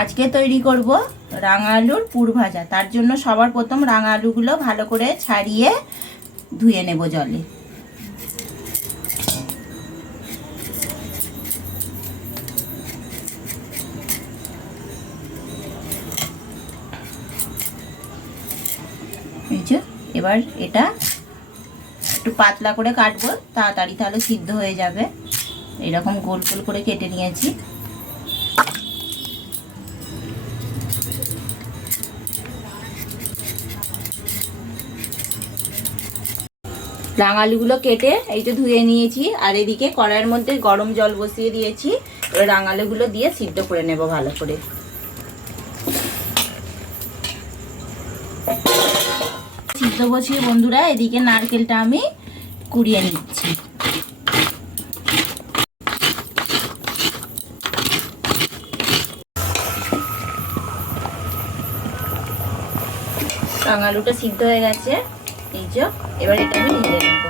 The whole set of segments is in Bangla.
আজকে তৈরি করব রাঙা আলুর পুর ভাজা। তার জন্য সবার প্রথম রাঙা আলুগুলো ভালো করে ছাড়িয়ে ধুয়ে নেব জলে। এবার এটা একটু পাতলা করে কাটবো, তাড়াতাড়ি তাহলে সিদ্ধ হয়ে যাবে। এরকম গোল গোল করে কেটে নিয়েছি। রাঙা আলুগুলো কেটে এই যে ধুয়ে নিয়েছি, আর এদিকে কড়াইয়ের মধ্যে গরম জল বসিয়ে দিয়েছি। এবার রাঙা আলুগুলো দিয়ে সিদ্ধ করে নেব ভালো করে। সিদ্ধ বসিয়ে বন্ধুরা এদিকে নারকেলটা আমি কুড়িয়ে নিচ্ছি। রাঙা আলুটা সিদ্ধ হয়ে গেছে, এই যে এবার এটা আমি নিয়ে নেব।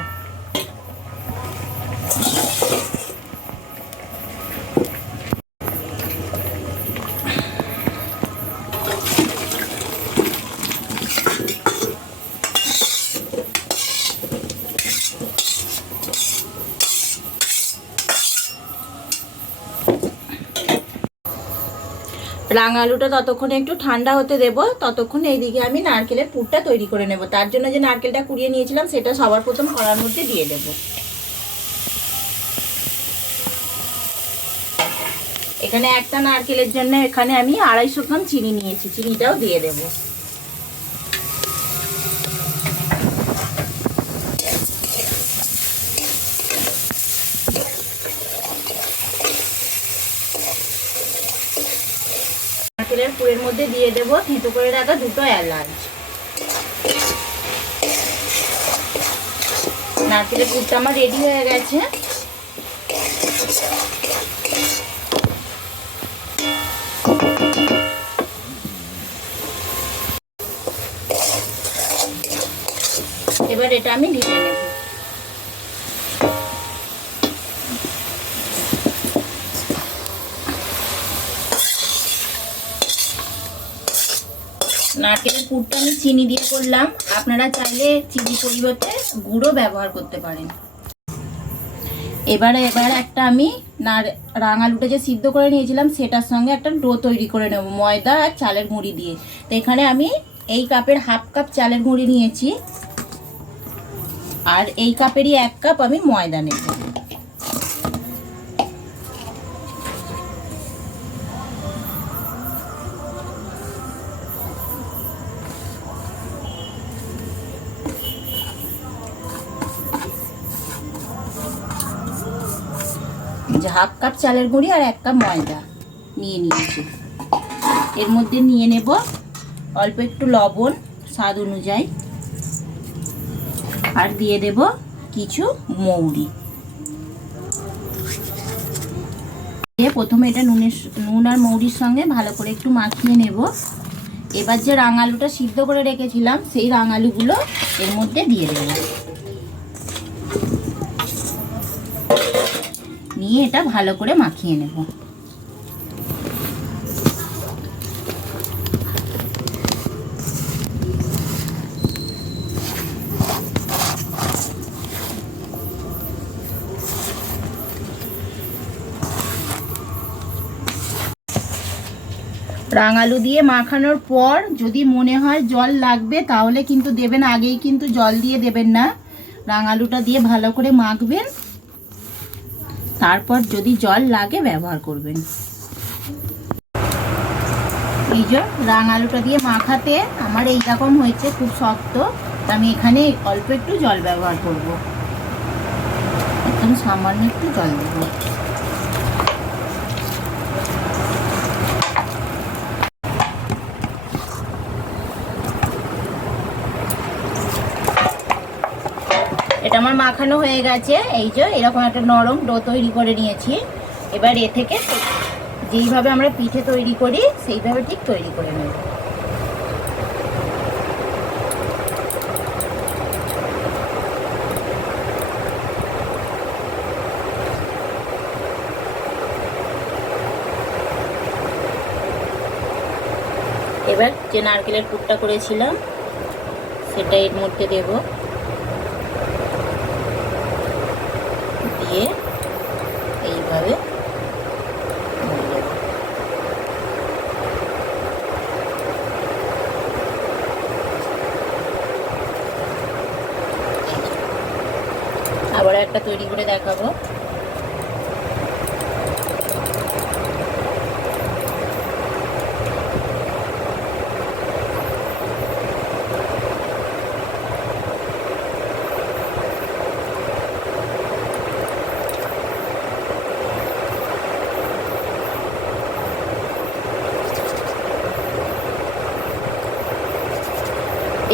রাঙা আলুটা ততক্ষণে একটু ঠান্ডা হতে দেব, ততক্ষণ এইদিকে আমি নারকেলের পুরটা তৈরি করে নেব। তার জন্য যে নারকেলটা কুড়িয়ে নিয়েছিলাম সেটা সবার প্রথম কড়ার মধ্যে দিয়ে দেব। এখানে একটা নারকেলের জন্য এখানে আমি 250 গ্রাম চিনি নিয়েছি, চিনিটাও দিয়ে দেব। নারকেলের পুরের মধ্যে দিয়ে দেব থেঁতো করে রাখা 2টো এলাচ। নারকেলের পুরটা আমার রেডি হয়ে গেছে। এবার এটা আমি ঢেলে নেব। নারকেলের পুরটা আমি চিনি দিয়ে করলাম, আপনারা চাইলে চিনি পরিবর্তে গুঁড়ো ব্যবহার করতে পারেন। এবার একটা আমি রাঙা আলুটা যে সিদ্ধ করে নিয়েছিলাম সেটার সঙ্গে একটা ডো তৈরি করে নেব ময়দা আর চালের গুঁড়ি দিয়ে। তো এখানে আমি এই কাপের 1/2 কাপ চালের গুঁড়ি নিয়েছি, আর এই কাপেরই 1 কাপ আমি ময়দা নেব। যে 1/2 কাপ চালের গুঁড়ি আর 1 কাপ ময়দা নিয়ে নিয়েছি। এর মধ্যে নিয়ে নেব অল্প একটু লবণ স্বাদ অনুযায়ী, আর দিয়ে দেব কিছু মৌরি। প্রথমে এটা নুন আর মৌরির সঙ্গে ভালো করে একটু মাখিয়ে নেব। এবার যে রাঙা আলুটা সিদ্ধ করে রেখেছিলাম সেই রাঙা আলুগুলো এর মধ্যে দিয়ে দেব, নিয়ে এটা ভালো করে মাখিয়ে নেব। রাঙালু দিয়ে মাখানোর পর যদি মনে হয় জল লাগবে তাহলে কিন্তু দেবেন, আগেই কিন্তু জল দিয়ে দেবেন না। রাঙালুটা দিয়ে ভালো করে মাখবেন, তারপর যদি জল লাগে ব্যবহার করবেন। এই যে রাঙালুটা দিয়ে মাখাতে আমার এইরকম হয়েছে, খুব শক্ত। আমি এখানে অল্প একটু জল ব্যবহার করব, একদম সামান্য একটু জল দেব। এটা আমার মাখানো হয়ে গেছে। এই যে এরকম একটা নরম ডো তৈরি করে নিয়েছি। এবার এ থেকে যেইভাবে আমরা পিঠে তৈরি করি সেইভাবে ঠিক তৈরি করে নেব। এবার যে নারকেলের পুরটা করেছিলাম সেটা এর মধ্যে দেব, দিয়ে এইভাবে আবার একটা তৈরি করে দেখাবো।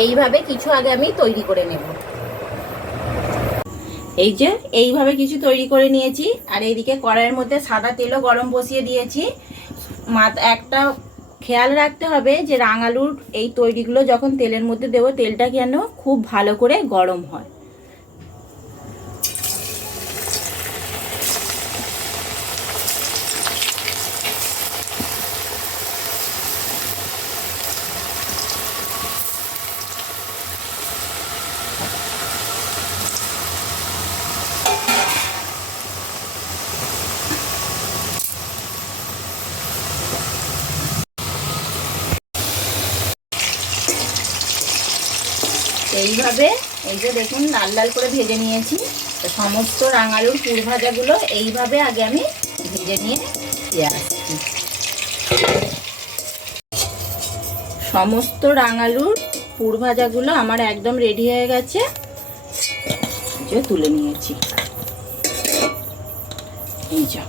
এইভাবে কিছু আগে আমি তৈরি করে নেব। এই যে এইভাবে কিছু তৈরি করে নিয়েছি, আর এইদিকে কড়াইয়ের মধ্যে সাদা তেলও গরম বসিয়ে দিয়েছি। একটা খেয়াল রাখতে হবে যে রাঙালুর এই তৈরিগুলো যখন তেলের মধ্যে দেবো, তেলটা যেন খুব ভালো করে গরম হয়। এইভাবে এই যে দেখুন লাল লাল করে ভেজে নিয়েছি। সমস্ত রাঙালুর পুর ভাজাগুলো এইভাবে আগে আমি ভেজে নিয়ে আসছি। সমস্ত রাঙালুর পুর ভাজাগুলো আমার একদম রেডি হয়ে গেছে, যে তুলে নিয়েছি। এই যে